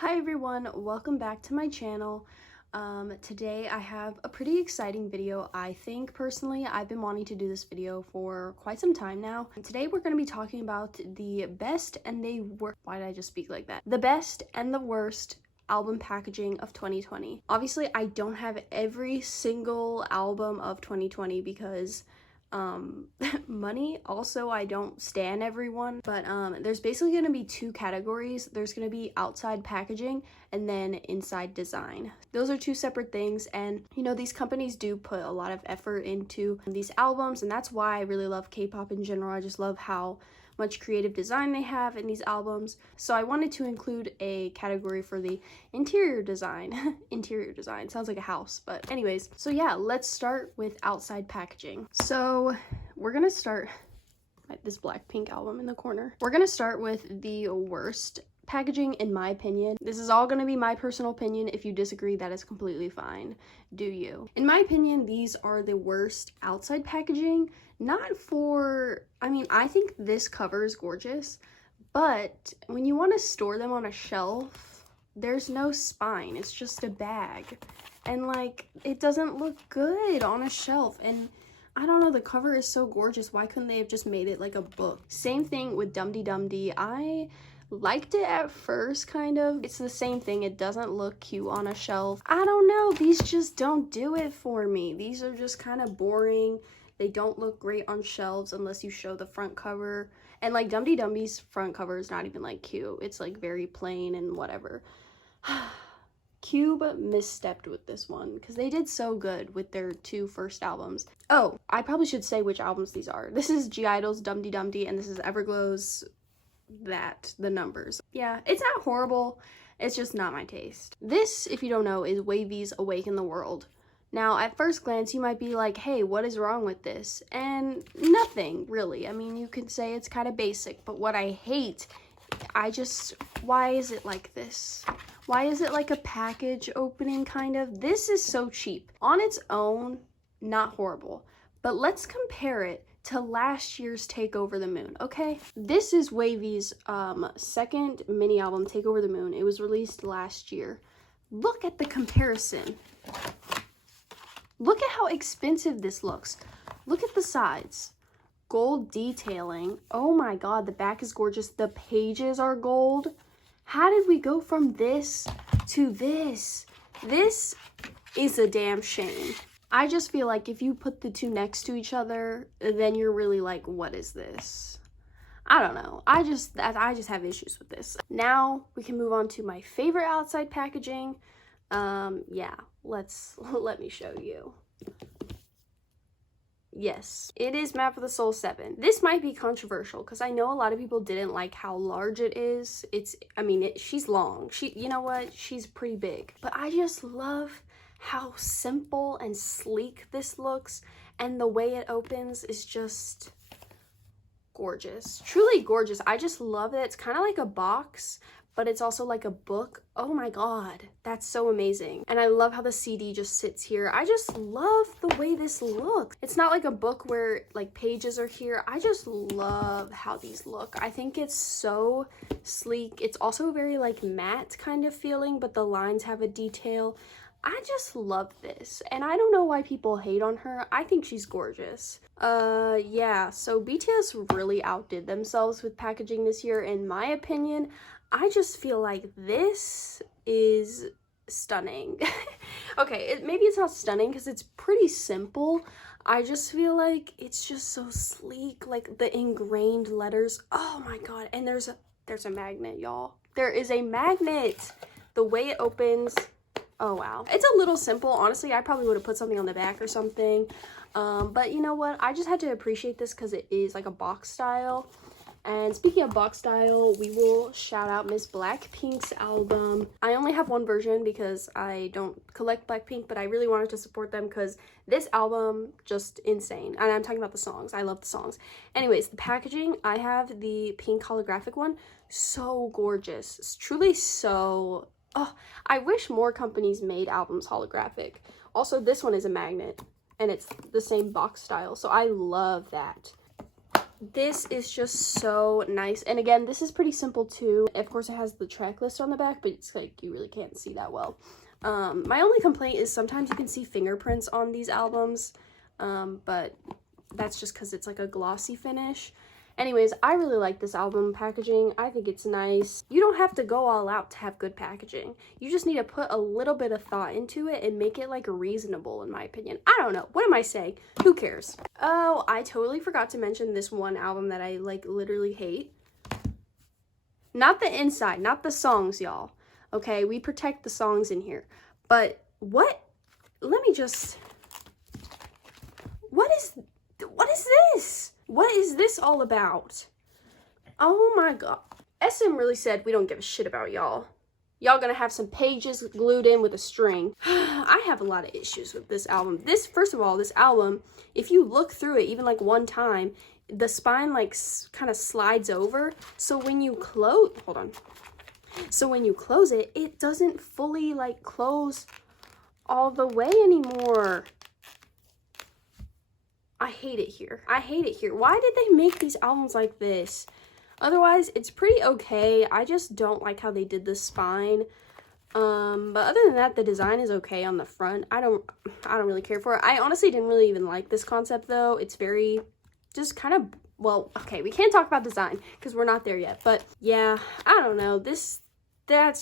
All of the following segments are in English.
Hi everyone, welcome back to my channel. Today I have a pretty exciting video. I think personally I've been wanting to do this video for quite some time now. Today we're going to be talking about the best and the worst, why did I just speak like that? The best and the worst album packaging of 2020. Obviously I don't have every single album of 2020 because money. Also, I don't stan everyone, but there's basically going to be two categories. There's going to be outside packaging and then inside design. Those are two separate things, and you know, these companies do put a lot of effort into these albums, and that's why I really love K-pop in general. I just love how much creative design they have in these albums. So I wanted to include a category for the interior design. Interior design sounds like a house, but anyways. So yeah, let's start with outside packaging. So we're gonna start this Blackpink album in the corner. We're gonna start with the worst packaging in my opinion. This is all going to be my personal opinion. If you disagree, that is completely fine. Do you? In my opinion, these are the worst outside packaging. Not for, I mean, I think this cover is gorgeous, but when you want to store them on a shelf, there's no spine. It's just a bag. And like, it doesn't look good on a shelf. And I don't know, the cover is so gorgeous. Why couldn't they have just made it like a book? Same thing with Dum Dee Dum Dee. I liked it at first, kind of. It's the same thing. It doesn't look cute on a shelf. I don't know. These just don't do it for me. These are just kind of boring. They don't look great on shelves unless you show the front cover. And like Dum Dee Dum Dee's front cover is not even like cute. It's like very plain and whatever. Cube misstepped with this one because they did so good with their two first albums. Oh, I probably should say which albums these are. This is G-Idol's Dum Dee Dum Dee, and this is Everglow's the numbers. Yeah, it's not horrible. It's just not my taste. This, if you don't know, is Wavy's Awaken the World. Now, at first glance, you might be like, hey, what is wrong with this? And nothing, really. I mean, you could say it's kind of basic, but what I hate, why is it like this? Why is it like a package opening, kind of? This is so cheap. On its own, not horrible. But let's compare it to last year's Take Over the Moon, okay? This is Wavy's second mini album, Take Over the Moon. It was released last year. Look at the comparison. Look at how expensive this looks. Look at the sides. Gold detailing. Oh my god, the back is gorgeous. The pages are gold. How did we go from this to this? This is a damn shame. I just feel like if you put the two next to each other, then you're really like, what is this? I don't know. I just have issues with this. Now we can move on to my favorite outside packaging. Yeah, let me show you. Yes, it is Map of the Soul 7. This might be controversial because I know a lot of people didn't like how large it is. She's long. You know what? She's pretty big. But I just love how simple and sleek this looks, and the way it opens is just gorgeous. Truly gorgeous. I just love it. It's kind of like a box, but it's also like a book. Oh my god, that's so amazing. And I love how the CD just sits here. I just love the way this looks. It's not like a book where like pages are here. I just love how these look. I think it's so sleek. It's also very like matte kind of feeling, but the lines have a detail. I just love this, and I don't know why people hate on her. I think she's gorgeous. Yeah, so BTS really outdid themselves with packaging this year, in my opinion. I just feel like this is stunning. Okay, maybe it's not stunning because it's pretty simple. I just feel like it's just so sleek, like the ingrained letters. Oh my god, and there's a magnet, y'all. There is a magnet. The way it opens, oh wow. It's a little simple. Honestly, I probably would have put something on the back or something. But you know what? I just had to appreciate this because it is like a box style. And speaking of box style, we will shout out Miss Blackpink's album. I only have one version because I don't collect Blackpink, but I really wanted to support them because this album, just insane. And I'm talking about the songs. I love the songs. Anyways, the packaging, I have the pink holographic one. So gorgeous. It's truly so... Oh, I wish more companies made albums holographic. Also, this one is a magnet, and it's the same box style, so I love that. This is just so nice. And again, this is pretty simple too. Of course, it has the track list on the back, but it's like you really can't see that well. My only complaint is sometimes you can see fingerprints on these albums, but that's just because it's like a glossy finish. Anyways, I really like this album packaging. I think it's nice. You don't have to go all out to have good packaging. You just need to put a little bit of thought into it and make it like reasonable, in my opinion. I don't know. What am I saying? Who cares? Oh, I totally forgot to mention this one album that I like literally hate. Not the inside, not the songs, y'all. Okay, we protect the songs in here. But what? Let me just... What is this? What is this all about? Oh my god. SM really said we don't give a shit about y'all. Y'all gonna have some pages glued in with a string. I have a lot of issues with this album. First of all, this album, if you look through it even like one time, the spine like kind of slides over. So when you close, hold on. So when you close it, it doesn't fully like close all the way anymore. I hate it here. I hate it here. Why did they make these albums like this? Otherwise, it's pretty okay. I just don't like how they did the spine. But other than that, the design is okay on the front. I don't really care for it. I honestly didn't really even like this concept though. It's very just kind of, well, okay, we can't talk about design because we're not there yet. But yeah, I don't know. That's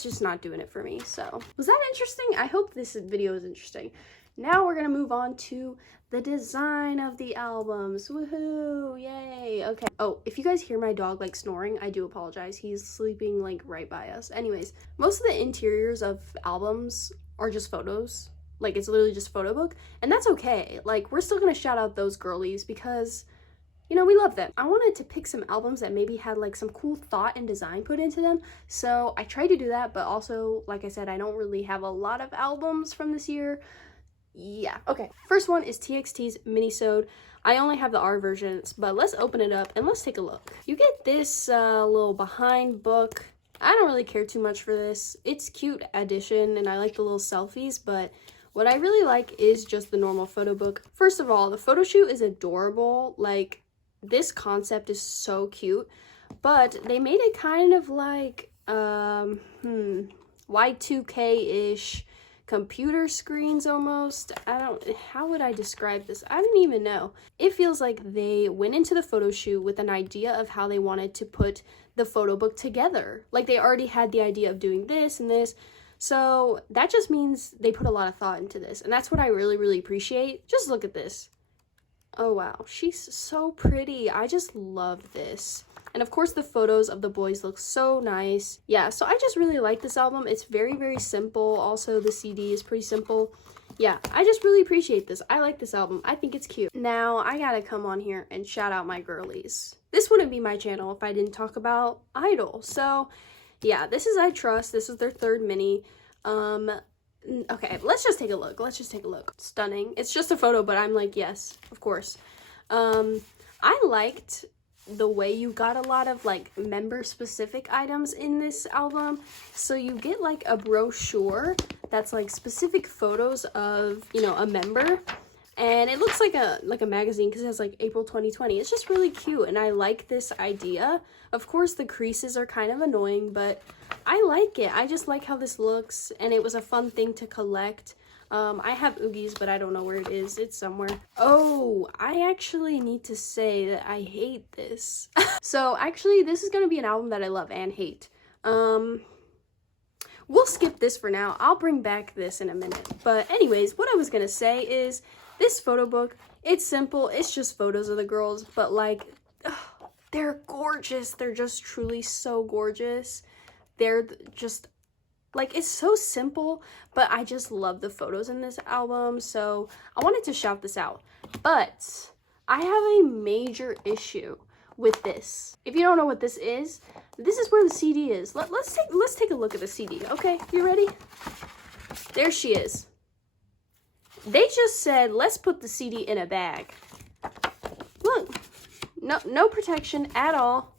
just not doing it for me. So, was that interesting? I hope this video is interesting. Now we're gonna move on to the design of the albums. Woohoo! Yay! Okay. Oh, if you guys hear my dog like snoring, I do apologize. He's sleeping like right by us. Anyways, most of the interiors of albums are just photos. Like it's literally just a photo book, and that's okay. Like we're still gonna shout out those girlies because, you know, we love them. I wanted to pick some albums that maybe had like some cool thought and design put into them. So I tried to do that, but also, like I said, I don't really have a lot of albums from this year. Yeah, okay. First one is TXT's Minisode. I only have the R versions, but let's open it up and let's take a look. You get this little behind book. I don't really care too much for this. It's cute addition and I like the little selfies, but what I really like is just the normal photo book. First of all, the photo shoot is adorable. Like, this concept is so cute, but they made it kind of like, Y2K-ish. Computer screens almost. How would I describe this? I don't even know. It feels like they went into the photo shoot with an idea of how they wanted to put the photo book together. Like they already had the idea of doing this and this. So that just means they put a lot of thought into this. And that's what I really, really appreciate. Just look at this. Oh wow, she's so pretty. I just love this. And of course the photos of the boys look so nice. Yeah, so I just really like this album. It's very, very simple. Also, the CD is pretty simple. Yeah, I just really appreciate this. I like this album. I think it's cute. Now, I gotta come on here and shout out my girlies. This wouldn't be my channel if I didn't talk about Idol. So, yeah, this is I Trust. This is their third mini. Okay, let's just take a look. Let's just take a look. Stunning. It's just a photo, but I'm like, yes, of course. I liked the way you got a lot of like member specific items in this album. So you get like a brochure that's like specific photos of, you know, a member, and it looks like a magazine because it has like April 2020. It's just really cute and I like this idea. Of course the creases are kind of annoying, but I like it. I just like how this looks and it was a fun thing to collect. I have Oogies, but I don't know where it is. It's somewhere. Oh, I actually need to say that I hate this. So actually, this is going to be an album that I love and hate. We'll skip this for now. I'll bring back this in a minute. But anyways, what I was going to say is this photo book, it's simple. It's just photos of the girls, but like, they're gorgeous. They're just truly so gorgeous. They're just... like, it's so simple, but I just love the photos in this album, so I wanted to shout this out. But I have a major issue with this. If you don't know what this is where the CD is. Let's take a look at the CD, okay? You ready? There she is. They just said, let's put the CD in a bag. Look, no protection at all.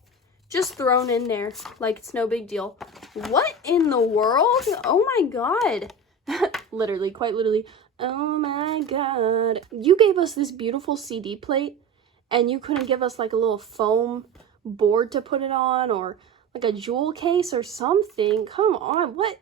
Just thrown in there like it's no big deal. What in the world? Oh my god. Literally, quite literally. Oh my god. You gave us this beautiful CD plate and you couldn't give us like a little foam board to put it on, or like a jewel case or something. Come on, what?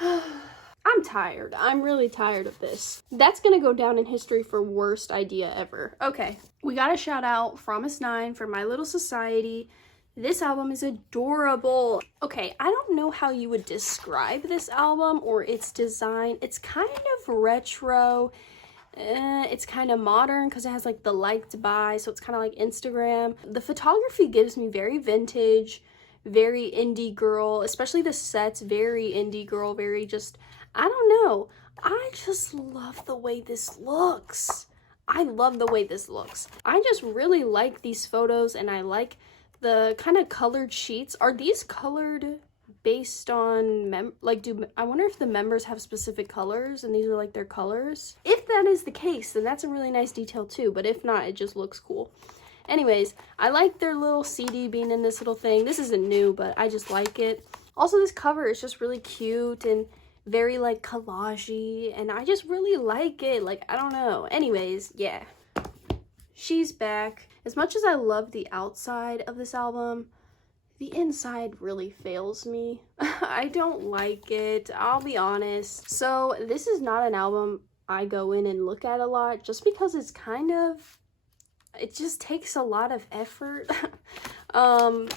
I'm tired. I'm really tired of this. That's gonna go down in history for worst idea ever. Okay, we got a shout out from Us9 for My Little Society. This album is adorable. Okay, I don't know how you would describe this album or its design. It's kind of retro. It's kind of modern because it has like the liked by, so it's kind of like Instagram. The photography gives me very vintage, very indie girl, especially the sets, very indie girl, very just, I don't know. I just love the way this looks. I love the way this looks. I just really like these photos, and I like the kind of colored sheets. Are these colored based on I wonder if the members have specific colors and these are like their colors? If that is the case, then that's a really nice detail too, but if not, it just looks cool. Anyways, I like their little CD being in this little thing. This isn't new, but I just like it. Also, this cover is just really cute and very like collage-y, and I just really like it. Like, I don't know. Anyways, yeah. She's back. As much as I love the outside of this album, the inside really fails me. I don't like it, I'll be honest. So this is not an album I go in and look at a lot, just because it's kind of, it just takes a lot of effort.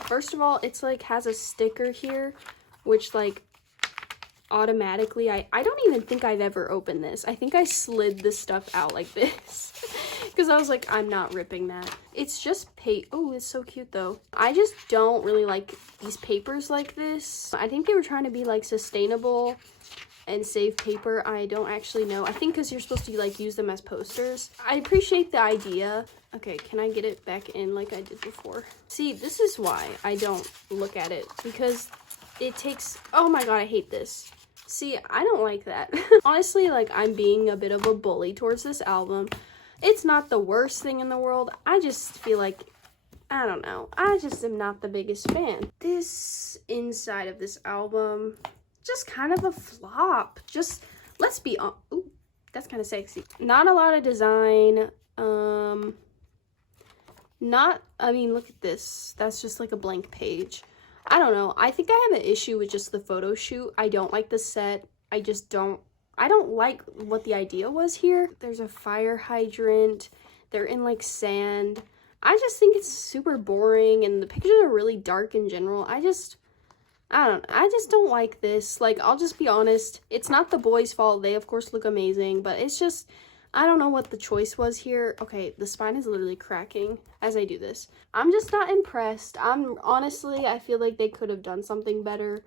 First of all, it's like has a sticker here, which like automatically, I don't even think I've ever opened this. I think I slid this stuff out like this because I was like, I'm not ripping that. It's just oh, it's so cute though. I just don't really like these papers like this. I think they were trying to be like sustainable and save paper. I don't actually know. I think because you're supposed to like use them as posters. I appreciate the idea. Okay, can I get it back in like I did before? See, this is why I don't look at it, because it takes, oh my god, I hate this. See, I don't like that. Honestly, like, I'm being a bit of a bully towards this album. It's not the worst thing in the world. I just feel like, I don't know. I just am not the biggest fan. This inside of this album, just kind of a flop. Just, let's be honest. Ooh, that's kind of sexy. Not a lot of design. I mean, look at this. That's just like a blank page. I don't know. I think I have an issue with just the photo shoot. I don't like the set. I don't like what the idea was here. There's a fire hydrant. They're in like sand. I just think it's super boring, and the pictures are really dark in general. I just don't like this. Like, I'll just be honest. It's not the boys' fault. They of course look amazing, but it's just, I don't know what the choice was here. Okay, the spine is literally cracking as I do this. I'm just not impressed. Honestly, I feel like they could have done something better.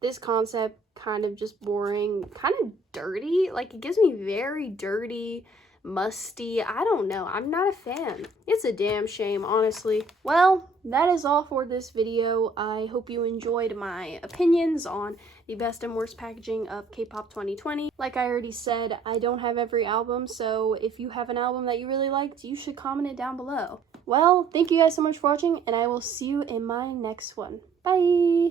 This concept, kind of just boring, kind of dirty. Like, it gives me very dirty, musty. I don't know. I'm not a fan. It's a damn shame, honestly. Well, that is all for this video. I hope you enjoyed my opinions on the best and worst packaging of K-pop 2020. Like I already said, I don't have every album, so if you have an album that you really liked, you should comment it down below. Well, thank you guys so much for watching, and I will see you in my next one. Bye!